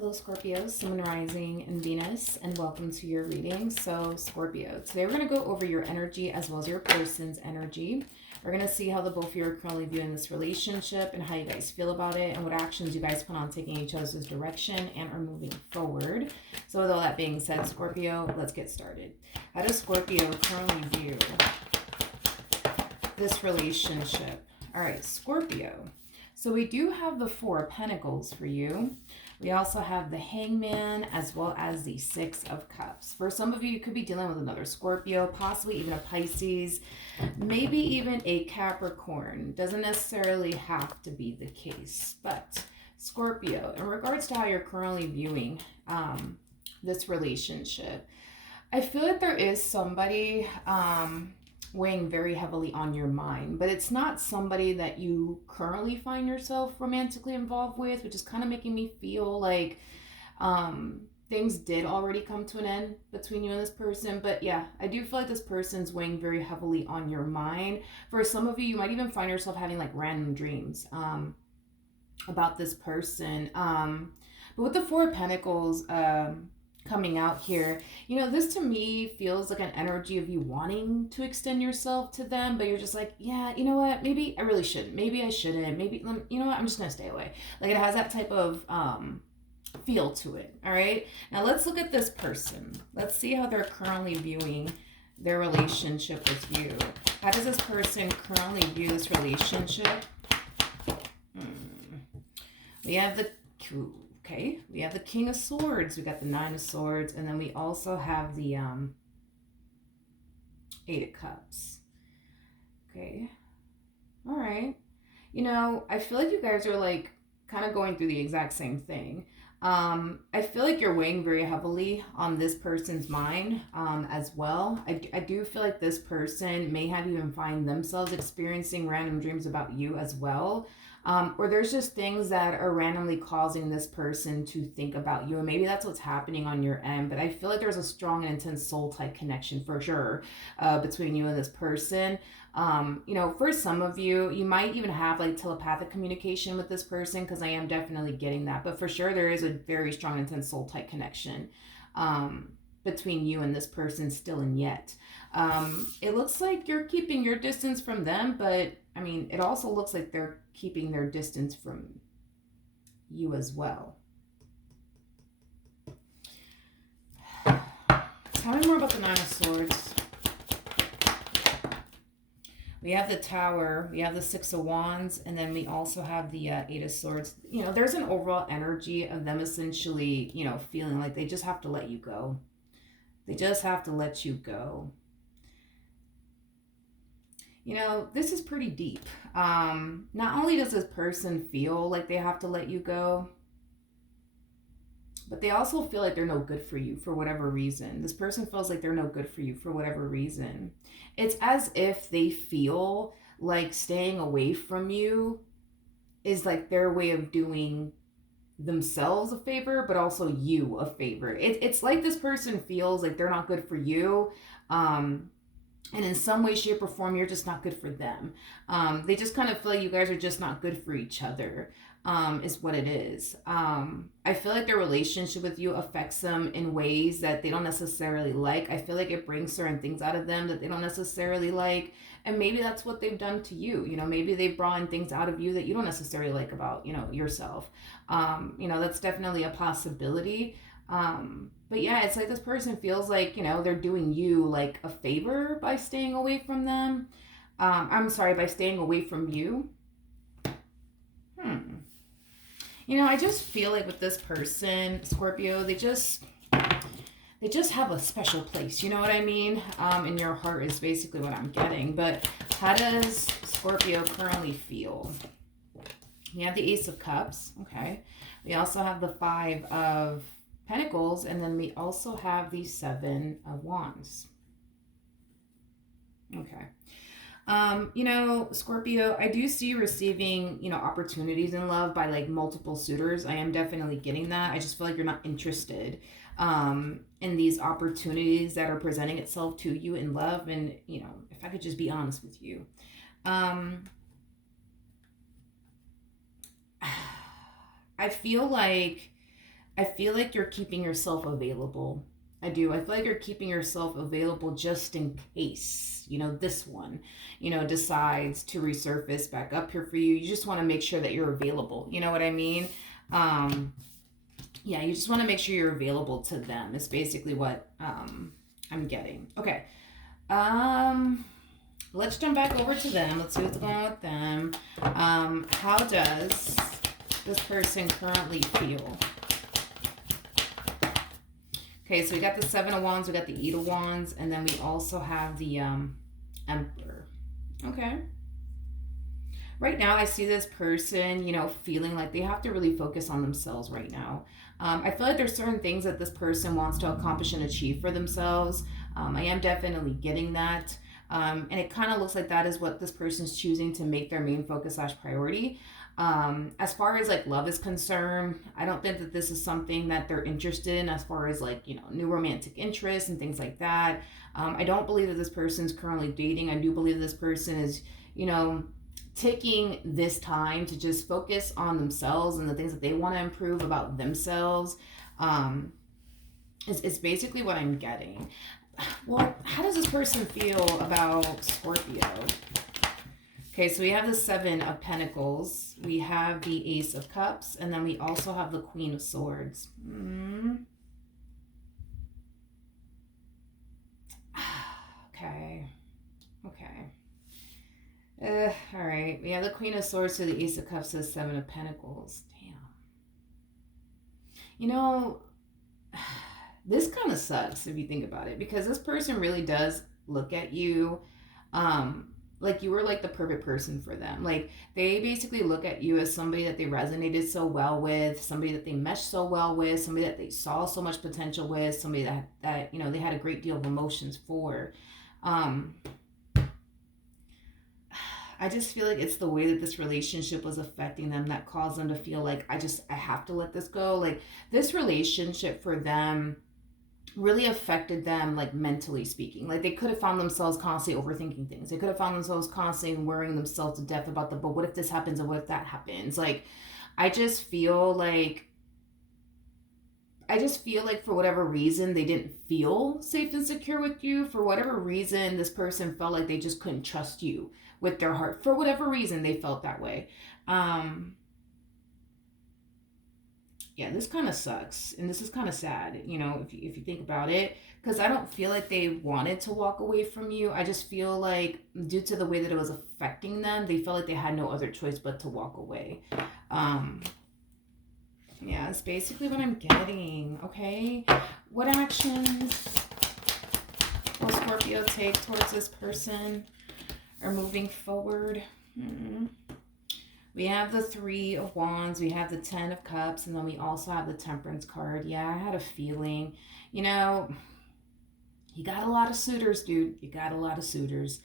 Hello Scorpio, Sun, Rising, and Venus, and welcome to your reading. So Scorpio, today we're going to go over your energy as well as your person's energy. We're going to see how the both of you are currently viewing this relationship and how you guys feel about it and what actions you guys plan on taking each other's direction and are moving forward. So with all that being said, Scorpio, let's get started. How does Scorpio currently view this relationship? All right, Scorpio. So we do have the Four of Pentacles for you. We also have the Hangman as well as the Six of Cups. For some of you, you could be dealing with another Scorpio, possibly even a Pisces, maybe even a Capricorn. Doesn't necessarily have to be the case. But Scorpio, in regards to how you're currently viewing this relationship, I feel like there is somebody weighing very heavily on your mind, but it's not somebody that you currently find yourself romantically involved with, which is kind of making me feel like things did already come to an end between you and this person. But yeah, I do feel like this person's weighing very heavily on your mind. For some of you, you might even find yourself having like random dreams about this person. But with the Four of Pentacles coming out here, you know, this to me feels like an energy of you wanting to extend yourself to them, but you're just like, yeah, you know what, maybe I really shouldn't, maybe I shouldn't, maybe, you know what, I'm just gonna stay away. Like, it has that type of feel to it. All right, now let's look at this person. Let's see how they're currently viewing their relationship with you. How does this person currently view this relationship? We have the Okay, we have the King of Swords, we got the Nine of Swords, and then we also have the Eight of Cups. Okay, all right. You know, I feel like you guys are like kind of going through the exact same thing. I feel like you're weighing very heavily on this person's mind as well. I do feel like this person may have even find themselves experiencing random dreams about you as well. Or there's just things that are randomly causing this person to think about you. And maybe that's what's happening on your end. But I feel like there's a strong and intense soul type connection for sure between you and this person. You know, for some of you, you might even have like telepathic communication with this person, because I am definitely getting that. But for sure, there is a very strong, intense soul type connection between you and this person still and yet. It looks like you're keeping your distance from them, but I mean, it also looks like they're keeping their distance from you as well. Tell me more about the Nine of Swords. We have the Tower, we have the Six of Wands, and then we also have the Eight of Swords. You know, there's an overall energy of them essentially, you know, feeling like they just have to let you go. They just have to let you go. You know, this is pretty deep. Not only does this person feel like they have to let you go, but they also feel like they're no good for you for whatever reason. This person feels like they're no good for you for whatever reason. It's as if they feel like staying away from you is like their way of doing themselves a favor, but also you a favor. It's like this person feels like they're not good for you. And in some way, shape, or form, you're just not good for them. They just kind of feel like you guys are just not good for each other, is what it is. I feel like their relationship with you affects them in ways that they don't necessarily like. I feel like it brings certain things out of them that they don't necessarily like. And maybe that's what they've done to you. You know, maybe they've brought in things out of you that you don't necessarily like about, you know, yourself. You know, that's definitely a possibility. But yeah, it's like this person feels like, you know, they're doing you like a favor by staying away from them. I'm sorry, by staying away from you. You know, I just feel like with this person, Scorpio, they just have a special place. You know what I mean? In your heart is basically what I'm getting. But how does Scorpio currently feel? We have the Ace of Cups. Okay. We also have the Five of Pentacles, and then we also have the Seven of Wands. Okay. You know, Scorpio, I do see you receiving, you know, opportunities in love by like multiple suitors. I am definitely getting that. I just feel like you're not interested in these opportunities that are presenting itself to you in love. And, you know, if I could just be honest with you, I feel like I feel like you're keeping yourself available. I do. I feel like you're keeping yourself available just in case, this one, decides to resurface back up here for you. You just want to make sure that you're available. You know what I mean? Um, yeah, you just want to make sure you're available to them. It's basically what I'm getting. Okay. Um, let's jump back over to them. Let's see what's going on with them. How does this person currently feel? Okay, so we got the Seven of Wands, we got the Eight of Wands, and then we also have the Emperor. Okay. Right now, I see this person, feeling like they have to really focus on themselves right now. I feel like there's certain things that this person wants to accomplish and achieve for themselves. I am definitely getting that. And it kind of looks like that is what this person's choosing to make their main focus / priority. As far as like love is concerned, I don't think that this is something that they're interested in as far as like, new romantic interests and things like that. I don't believe that this person's currently dating. I do believe that this person is, taking this time to just focus on themselves and the things that they want to improve about themselves. Is basically what I'm getting. Well, how does this person feel about Scorpio? Okay, so we have the Seven of Pentacles, we have the Ace of Cups, and then we also have the Queen of Swords. Okay. All right. We have the Queen of Swords to the Ace of Cups to the Seven of Pentacles. Damn. This kind of sucks if you think about it, because this person really does look at you like you were like the perfect person for them. Like they basically look at you as somebody that they resonated so well with, somebody that they meshed so well with, somebody that they saw so much potential with, somebody that they had a great deal of emotions for. I just feel like it's the way that this relationship was affecting them that caused them to feel like I have to let this go. Like this relationship for them really affected them, like mentally speaking. Like they could have found themselves constantly overthinking things. They could have found themselves constantly worrying themselves to death about but what if this happens and what if that happens? Like I just feel like for whatever reason they didn't feel safe and secure with you. For whatever reason, this person felt like they just couldn't trust you with their heart. For whatever reason, they felt that way. Yeah, this kind of sucks. And this is kind of sad, if you think about it. Because I don't feel like they wanted to walk away from you. I just feel like due to the way that it was affecting them, they felt like they had no other choice but to walk away. Yeah, it's basically what I'm getting. Okay. What actions will Scorpio take towards this person or moving forward? We have the Three of Wands, we have the Ten of Cups, and then we also have the Temperance card. Yeah, I had a feeling. You got a lot of suitors, dude. You got a lot of suitors.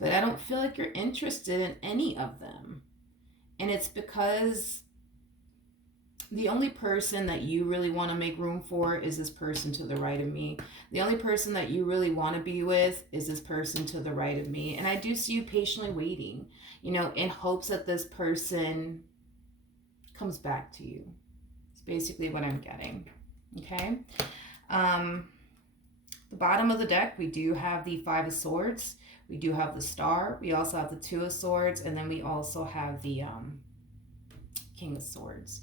But I don't feel like you're interested in any of them. And it's because the only person that you really want to make room for is this person to the right of me. The only person that you really want to be with is this person to the right of me. And I do see you patiently waiting, in hopes that this person comes back to you. It's basically what I'm getting. Okay. The bottom of the deck, we do have the Five of Swords. We do have the Star. We also have the Two of Swords. And then we also have the King of Swords.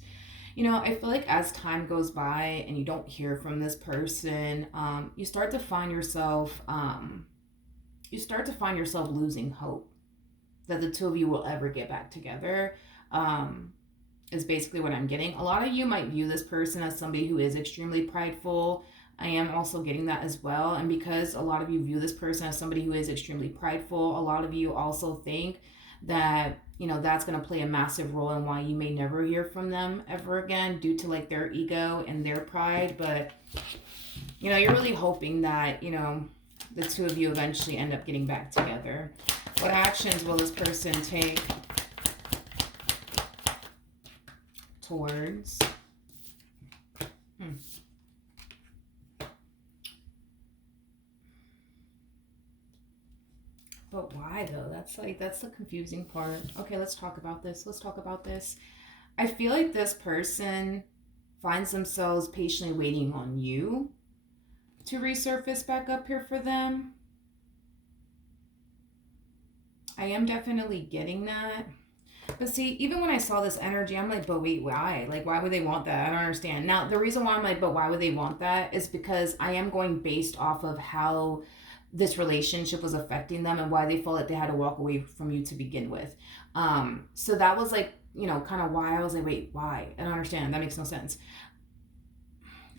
I feel like as time goes by and you don't hear from this person, you start to find yourself losing hope that the two of you will ever get back together. Is basically what I'm getting. A lot of you might view this person as somebody who is extremely prideful. I am also getting that as well. And because a lot of you view this person as somebody who is extremely prideful, a lot of you also think that that's going to play a massive role in why you may never hear from them ever again due to like their ego and their pride. But you're really hoping that the two of you eventually end up getting back together. What actions will this person take towards But why though? That's the confusing part. Okay, let's talk about this. I feel like this person finds themselves patiently waiting on you to resurface back up here for them. I am definitely getting that. But see, even when I saw this energy, I'm like, but wait, why? Like, why would they want that? I don't understand. Now, the reason why I'm like, but why would they want that is because I am going based off of how this relationship was affecting them and why they felt like they had to walk away from you to begin with. So that was like, kind of why I was like, wait, why? I don't understand. That makes no sense.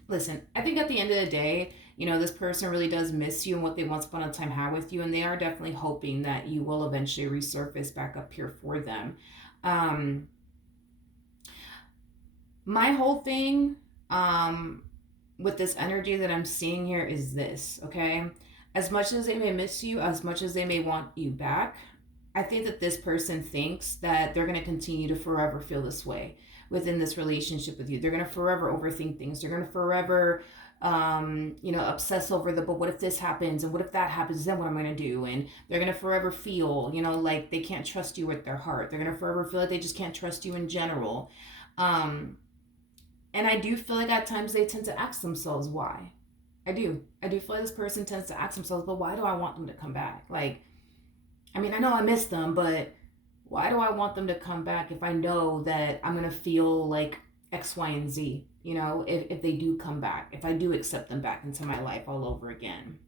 Listen, I think at the end of the day, this person really does miss you and what they once upon a time had with you, and they are definitely hoping that you will eventually resurface back up here for them. Um, my whole thing with this energy that I'm seeing here is this, okay? As much as they may miss you, as much as they may want you back, I think that this person thinks that they're going to continue to forever feel this way within this relationship with you. They're going to forever overthink things. They're going to forever, obsess over but what if this happens? And what if that happens? Then what am I going to do? And they're going to forever feel, like they can't trust you with their heart. They're going to forever feel like they just can't trust you in general. And I do feel like at times they tend to ask themselves why. I do feel like this person tends to ask themselves, but why do I want them to come back? Like, I mean, I know I miss them, but why do I want them to come back if I know that I'm going to feel like X, Y, and Z, if they do come back, if I do accept them back into my life all over again?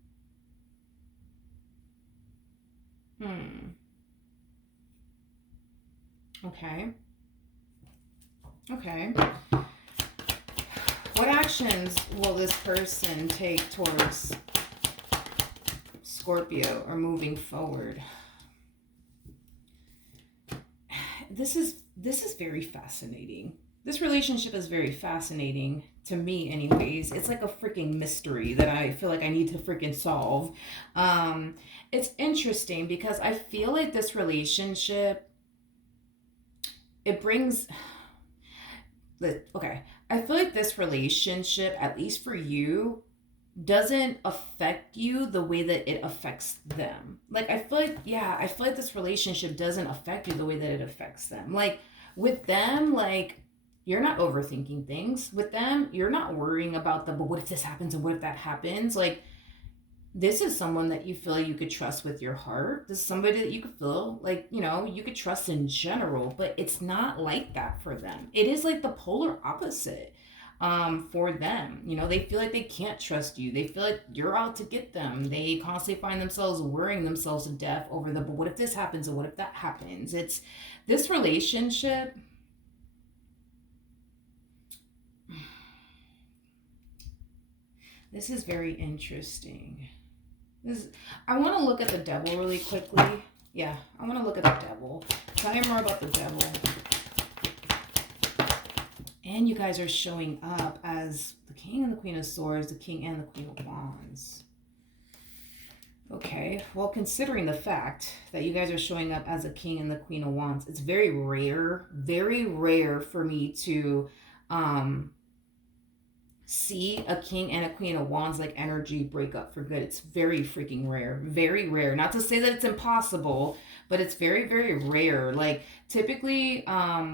Okay. What actions will this person take towards Scorpio or moving forward? This is very fascinating. This relationship is very fascinating to me anyways. It's like a freaking mystery that I feel like I need to freaking solve. It's interesting because I feel like this relationship, it brings... Okay, I feel like this relationship, at least for you, doesn't affect you the way that it affects them. Like, I feel like this relationship doesn't affect you the way that it affects them. Like, with them, like, you're not overthinking things. With them, you're not worrying about but what if this happens and what if that happens? Like, this is someone that you feel you could trust with your heart. This is somebody that you could feel like, you could trust in general, but it's not like that for them. It is like the polar opposite for them. They feel like they can't trust you. They feel like you're out to get them. They constantly find themselves worrying themselves to death over but what if this happens and what if that happens? It's this relationship. This is very interesting. I want to look at the devil really quickly. Yeah, I want to look at the devil. Tell me more about the devil. And you guys are showing up as the King and the Queen of Swords, the King and the Queen of Wands. Okay, well, considering the fact that you guys are showing up as a King and the Queen of Wands, it's very rare for me to see a King and a Queen of Wands like energy break up for good. It's very freaking rare. Very rare. Not to say that it's impossible, but it's very, very rare. Like, typically,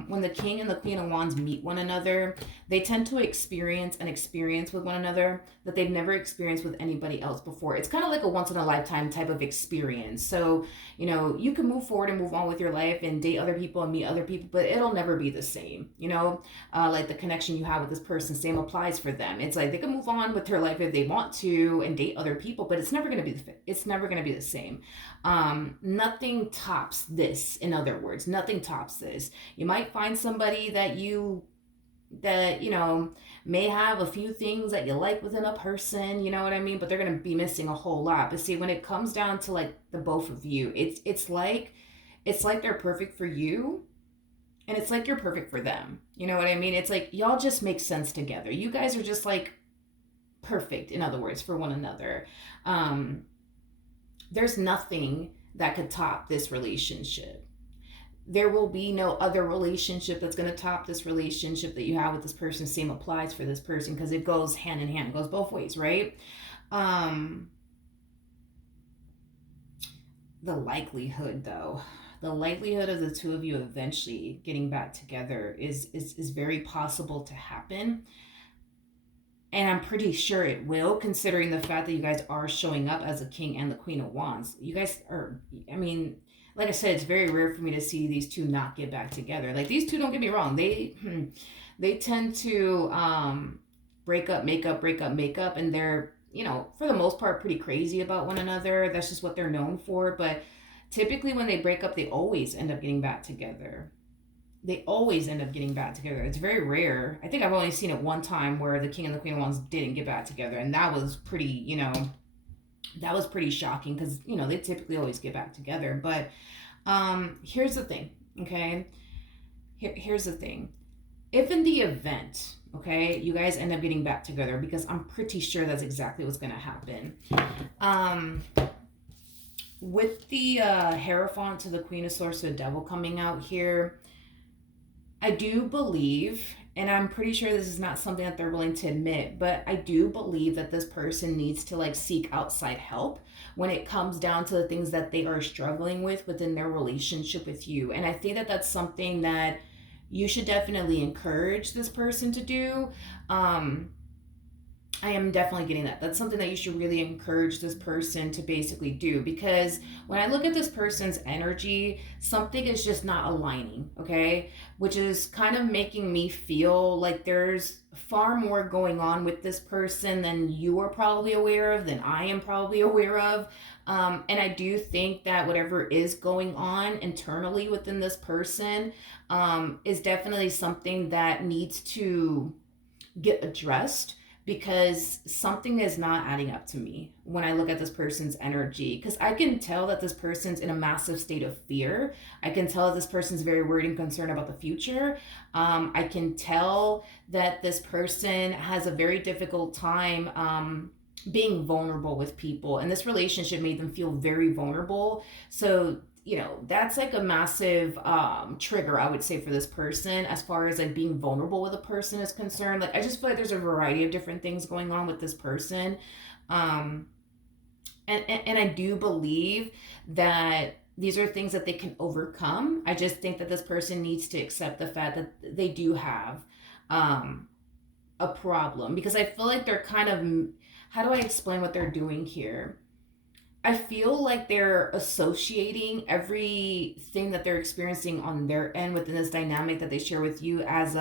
when the King and the Queen of Wands meet one another, they tend to experience an experience with one another that they've never experienced with anybody else before. It's kind of like a once-in-a-lifetime type of experience. So, you can move forward and move on with your life and date other people and meet other people, but it'll never be the same, like the connection you have with this person, same applies for them. It's like they can move on with their life if they want to and date other people, but it's never going to be the same. Nothing tops this. In other words, nothing tops this. You might find somebody that may have a few things that you like within a person, you know what I mean? But they're going to be missing a whole lot. But see, when it comes down to like the both of you, it's like they're perfect for you. And it's like you're perfect for them. You know what I mean? It's like y'all just make sense together. You guys are just like perfect, in other words, for one another. There's nothing that could top this relationship. There will be no other relationship that's going to top this relationship that you have with this person. Same applies for this person because it goes hand in hand. It goes both ways, right? The likelihood, though. The likelihood of the two of you eventually getting back together is very possible to happen. And I'm pretty sure it will, considering the fact that you guys are showing up as a king and the queen of wands. You guys are, I mean, like I said, it's very rare for me to see these two not get back together. Like, these two, don't get me wrong, they tend to break up, make up, break up, make up, and they're, for the most part, pretty crazy about one another. That's just what they're known for. But typically, when they break up, they always end up getting back together. They always end up getting back together. It's very rare. I think I've only seen it one time where the king and the queen of wands didn't get back together, and that was pretty, that was pretty shocking because they typically always get back together. But here's the thing, okay? Here's the thing. If in the event, okay, you guys end up getting back together, because I'm pretty sure that's exactly what's going to happen. With the Hierophant to the Queen of Swords to the Devil coming out here, I do believe, and I'm pretty sure this is not something that they're willing to admit, but I do believe that this person needs to like seek outside help when it comes down to the things that they are struggling with within their relationship with you. And I think that that's something that you should definitely encourage this person to do. I am definitely getting that. That's something that you should really encourage this person to basically do, because when I look at this person's energy, something is just not aligning, okay? Which is kind of making me feel like there's far more going on with this person than you are probably aware of, than I am probably aware of. And I do think that whatever is going on internally within this person is definitely something that needs to get addressed, because something is not adding up to me when I look at this person's energy. Because I can tell that this person's in a massive state of fear. I can tell that this person's very worried and concerned about the future. I can tell that this person has a very difficult time being vulnerable with people. And this relationship made them feel very vulnerable. So that's like a massive trigger, I would say, for this person as far as like being vulnerable with a person is concerned. Like, I just feel like there's a variety of different things going on with this person. And I do believe that these are things that they can overcome. I just think that this person needs to accept the fact that they do have a problem, because I feel like they're kind of, how do I explain what they're doing here? I feel like they're associating everything that they're experiencing on their end within this dynamic that they share with you as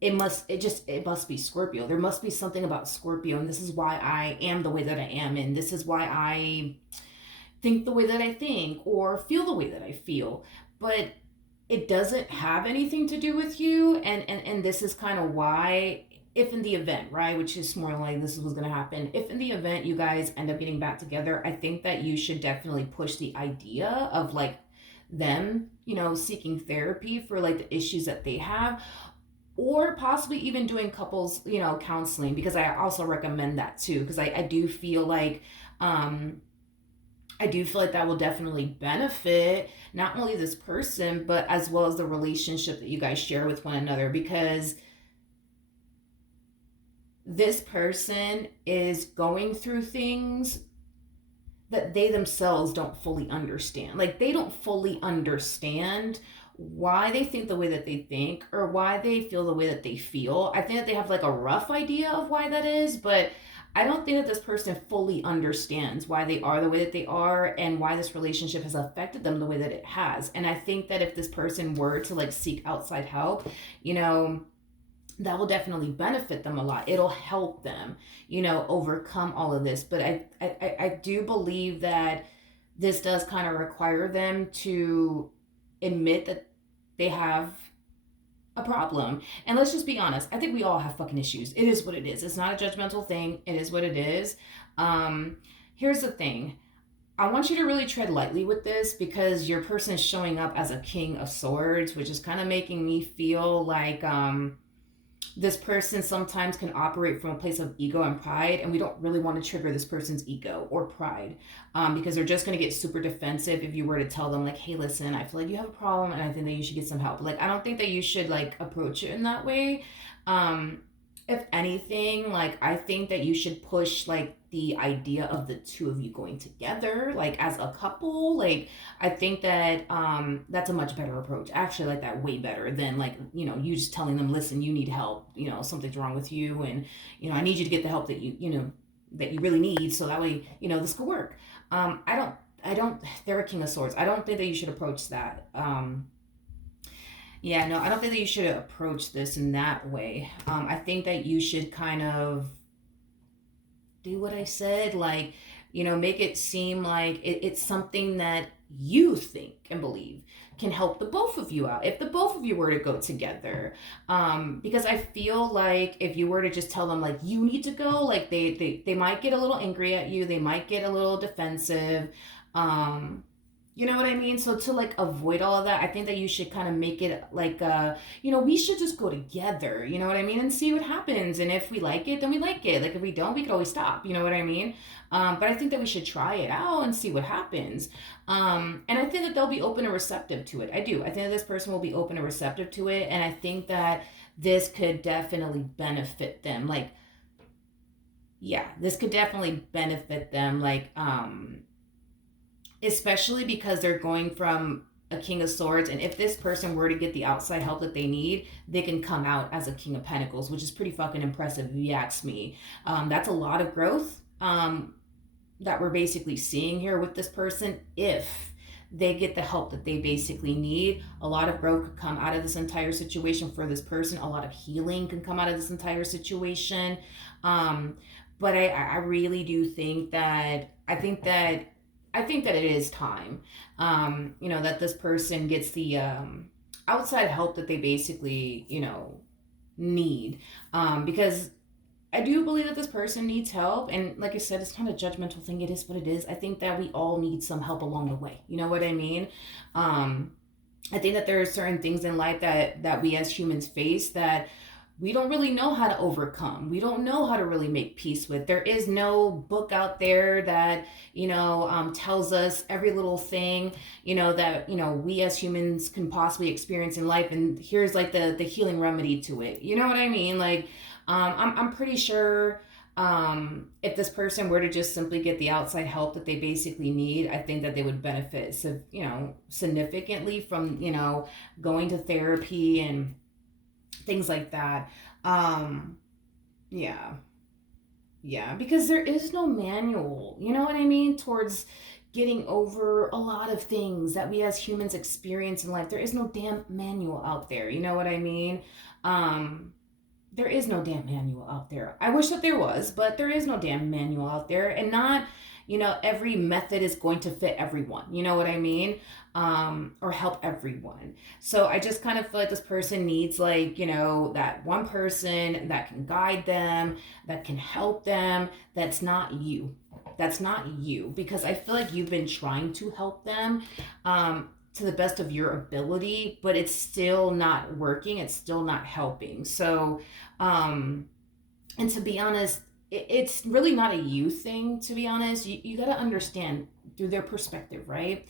it must be Scorpio. There must be something about Scorpio, and this is why I am the way that I am, and this is why I think the way that I think or feel the way that I feel. But it doesn't have anything to do with you, and this is kind of why, if in the event, right, which is more like this is what's going to happen, if in the event you guys end up getting back together, I think that you should definitely push the idea of like them, seeking therapy for like the issues that they have, or possibly even doing couples, counseling, because I also recommend that too, because I do feel like, that will definitely benefit not only this person, but as well as the relationship that you guys share with one another, because this person is going through things that they themselves don't fully understand. Like, they don't fully understand why they think the way that they think or why they feel the way that they feel. I think that they have like a rough idea of why that is, but I don't think that this person fully understands why they are the way that they are and why this relationship has affected them the way that it has. And I think that if this person were to like seek outside help, that will definitely benefit them a lot. It'll help them, overcome all of this. But I do believe that this does kind of require them to admit that they have a problem. And let's just be honest. I think we all have fucking issues. It is what it is. It's not a judgmental thing. It is what it is. Here's the thing. I want you to really tread lightly with this, because your person is showing up as a king of swords, which is kind of making me feel like this person sometimes can operate from a place of ego and pride, and we don't really want to trigger this person's ego or pride, because they're just going to get super defensive if you were to tell them like, hey, listen, I feel like you have a problem and I think that you should get some help. Like, I don't think that you should like approach it in that way. if anything, like I think that you should push like the idea of the two of you going together, like as a couple. Like I think that that's a much better approach. Actually, like that way better than like, you just telling them, listen, you need help, something's wrong with you, and I need you to get the help that that you really need, so that way, this could work. I don't they're a king of swords. I don't think that you should approach that. Yeah, no, I don't think that you should approach this in that way. I think that you should kind of do what I said, like, make it seem like it's something that you think and believe can help the both of you out if the both of you were to go together. Because I feel like if you were to just tell them like you need to go, like they might get a little angry at you, they might get a little defensive. um you know what I mean? So to like avoid all of that, I think that you should kind of make it like we should just go together, you know what I mean? And see what happens. And if we like it, then we like it. Like if we don't, we could always stop, you know what I mean? But I think that we should try it out and see what happens. And I think that they'll be open and receptive to it. I do. I think that this person will be open and receptive to it. And I think that this could definitely benefit them. Like, yeah, this could definitely benefit them. Like, especially because they're going from a king of swords, and if this person were to get the outside help that they need, they can come out as a king of pentacles, which is pretty fucking impressive if you ask me. That's a lot of growth that we're basically seeing here with this person. If they get the help that they basically need, a lot of growth could come out of this entire situation for this person. A lot of healing can come out of this entire situation. But I really do think that I think that it is time, that this person gets the outside help that they basically, need. Because I do believe that this person needs help. And like I said, it's not a judgmental thing. It is what it is. I think that we all need some help along the way. You know what I mean? I think that there are certain things in life that we as humans face that we don't really know how to overcome. We don't know how to really make peace with. There is no book out there that, tells us every little thing, that, we as humans can possibly experience in life. And here's like the healing remedy to it. You know what I mean? Like, I'm pretty sure if this person were to just simply get the outside help that they basically need, I think that they would benefit, so, significantly from, going to therapy and things like that. Yeah. Yeah, because there is no manual, you know what I mean, towards getting over a lot of things that we as humans experience in life. There is no damn manual out there, you know what I mean? There is no damn manual out there. I wish that there was, but there is no damn manual out there. And not, every method is going to fit everyone. You know what I mean? Or help everyone. So I just kind of feel like this person needs like, that one person that can guide them, that can help them. That's not you. That's not you. Because I feel like you've been trying to help them. To the best of your ability, but it's still not working. It's still not helping. So, and to be honest, it's really not a you thing, to be honest. You got to understand through their perspective, right?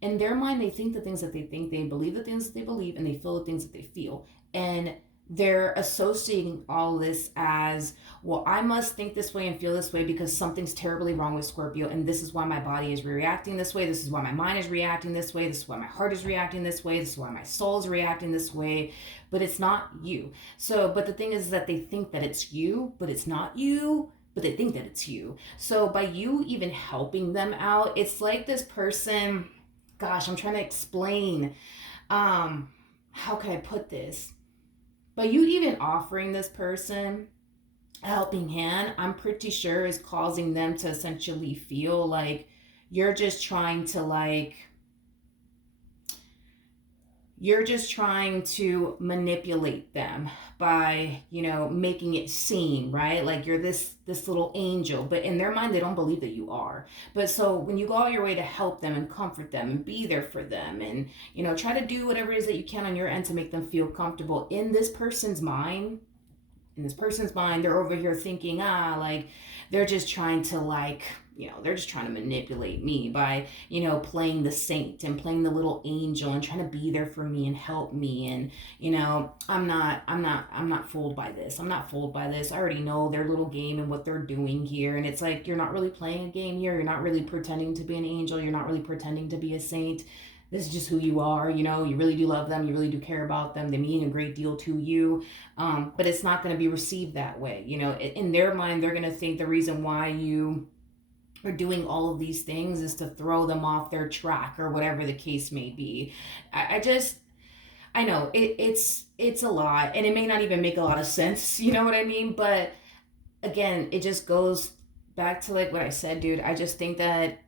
In their mind, they think the things that they think, they believe the things that they believe, and they feel the things that they feel. And they're associating all this as, well, I must think this way and feel this way because something's terribly wrong with Scorpio, and this is why my body is reacting this way, this is why my mind is reacting this way, this is why my heart is reacting this way, this is why my soul is reacting this way. But it's not you. So, but the thing is that they think that it's you, but it's not you, but they think that it's you. So by you even helping them out, it's like this person, gosh, I'm trying to explain, how can I put this? But you even offering this person a helping hand, I'm pretty sure is causing them to essentially feel like you're just trying to manipulate them by, making it seem, right? Like you're this little angel, but in their mind, they don't believe that you are. But so when you go out your way to help them and comfort them and be there for them and, try to do whatever it is that you can on your end to make them feel comfortable, in this person's mind, they're over here thinking, like they're just trying to they're just trying to manipulate me by, playing the saint and playing the little angel and trying to be there for me and help me. And, I'm not fooled by this. I'm not fooled by this. I already know their little game and what they're doing here. And it's like, you're not really playing a game here. You're not really pretending to be an angel. You're not really pretending to be a saint. This is just who you are. You really do love them. You really do care about them. They mean a great deal to you. But it's not going to be received that way. In their mind, they're going to think the reason why you are doing all of these things is to throw them off their track or whatever the case may be. I know it's a lot, and it may not even make a lot of sense. You know what I mean? But again, it just goes back to like what I said, dude. I just think that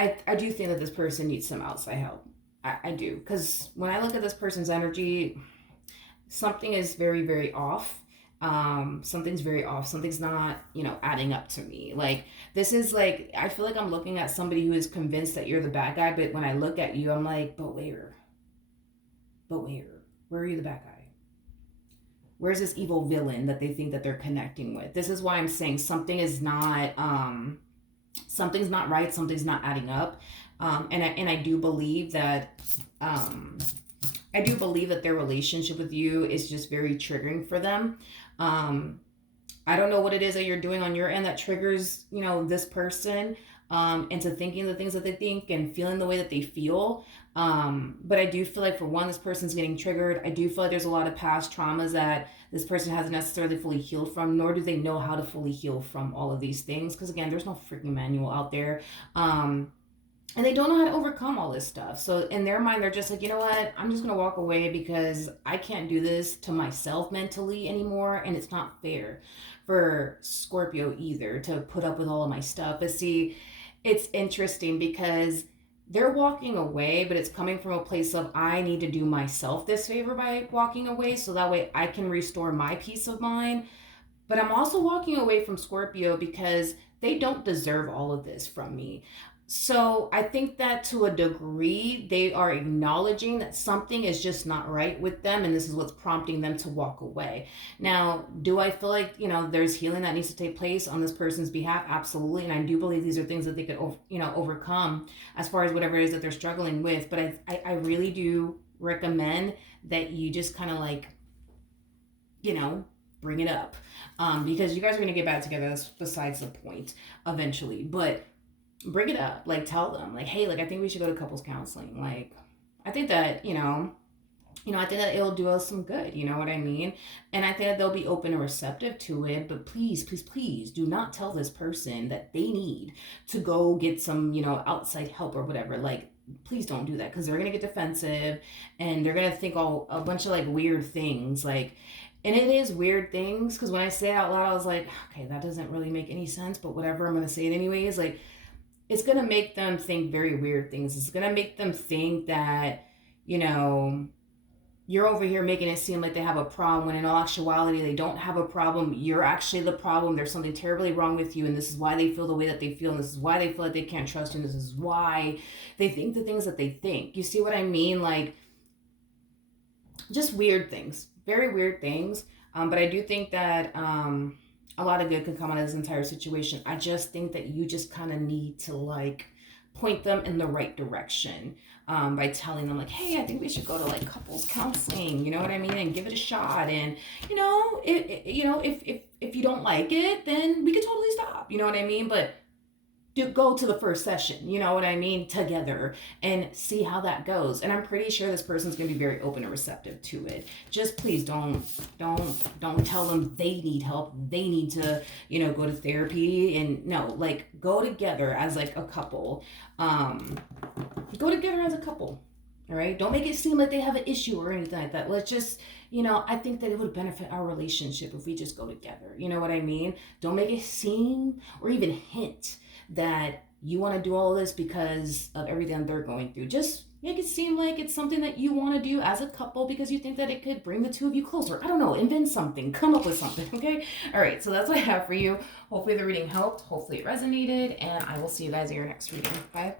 I do think that this person needs some outside help. I do. Because when I look at this person's energy, something is very, very off. Something's very off. Something's not, adding up to me. Like, this is like, I feel like I'm looking at somebody who is convinced that you're the bad guy. But when I look at you, I'm like, but where? Where are you the bad guy? Where's this evil villain that they think that they're connecting with? This is why I'm saying something's not right, something's not adding up. And I do believe that their relationship with you is just very triggering for them. I don't know what it is that you're doing on your end that triggers, this person into thinking the things that they think and feeling the way that they feel. But I do feel like, for one, this person's getting triggered. I do feel like there's a lot of past traumas that this person hasn't necessarily fully healed from, nor do they know how to fully heal from all of these things. Because again, there's no freaking manual out there. And they don't know how to overcome all this stuff. So in their mind, they're just like, you know what? I'm just going to walk away because I can't do this to myself mentally anymore. And it's not fair for Scorpio either to put up with all of my stuff. But see, it's interesting because they're walking away, but it's coming from a place of, I need to do myself this favor by walking away so that way I can restore my peace of mind. But I'm also walking away from Scorpio because they don't deserve all of this from me. So I think that to a degree, they are acknowledging that something is just not right with them, and this is what's prompting them to walk away. Now, do I feel like, there's healing that needs to take place on this person's behalf? Absolutely. And I do believe these are things that they could, overcome as far as whatever it is that they're struggling with. But I really do recommend that you just kind of like, bring it up. Because you guys are going to get back together. That's besides the point eventually. But bring it up, like tell them, like, hey, like I think we should go to couples counseling. Like, I think that, I think that it'll do us some good, you know what I mean? And I think that they'll be open and receptive to it. But please, please, please do not tell this person that they need to go get some, outside help or whatever. Like, please don't do that, because they're going to get defensive and they're going to think a bunch of like weird things. Like, and it is weird things, because when I say it out loud, I was like, okay, that doesn't really make any sense, but whatever, I'm going to say it anyways. Like, it's going to make them think very weird things. It's going to make them think that, you're over here making it seem like they have a problem, when in all actuality, they don't have a problem. You're actually the problem. There's something terribly wrong with you, and this is why they feel the way that they feel, and this is why they feel like they can't trust you, and this is why they think the things that they think. You see what I mean? Like, just weird things. Very weird things. But I do think that a lot of good could come out of this entire situation. I just think that you just kind of need to like point them in the right direction by telling them like, hey, I think we should go to like couples counseling, you know what I mean, and give it a shot. And if you don't like it, then we could totally stop, you know what I mean. But go to the first session, you know what I mean, together, and see how that goes. And I'm pretty sure this person's gonna be very open and receptive to it. Just please don't tell them they need help, they need to, go to therapy. And no, like, go together as like a couple. Go together as a couple. All right. Don't make it seem like they have an issue or anything like that. Let's just, I think that it would benefit our relationship if we just go together. You know what I mean? Don't make it seem or even hint that you want to do all of this because of everything they're going through. Just make it seem like it's something that you want to do as a couple because you think that it could bring the two of you closer. I don't know. Invent something. Come up with something. Okay. All right. So that's what I have for you. Hopefully the reading helped. Hopefully it resonated. And I will see you guys in your next reading. Bye.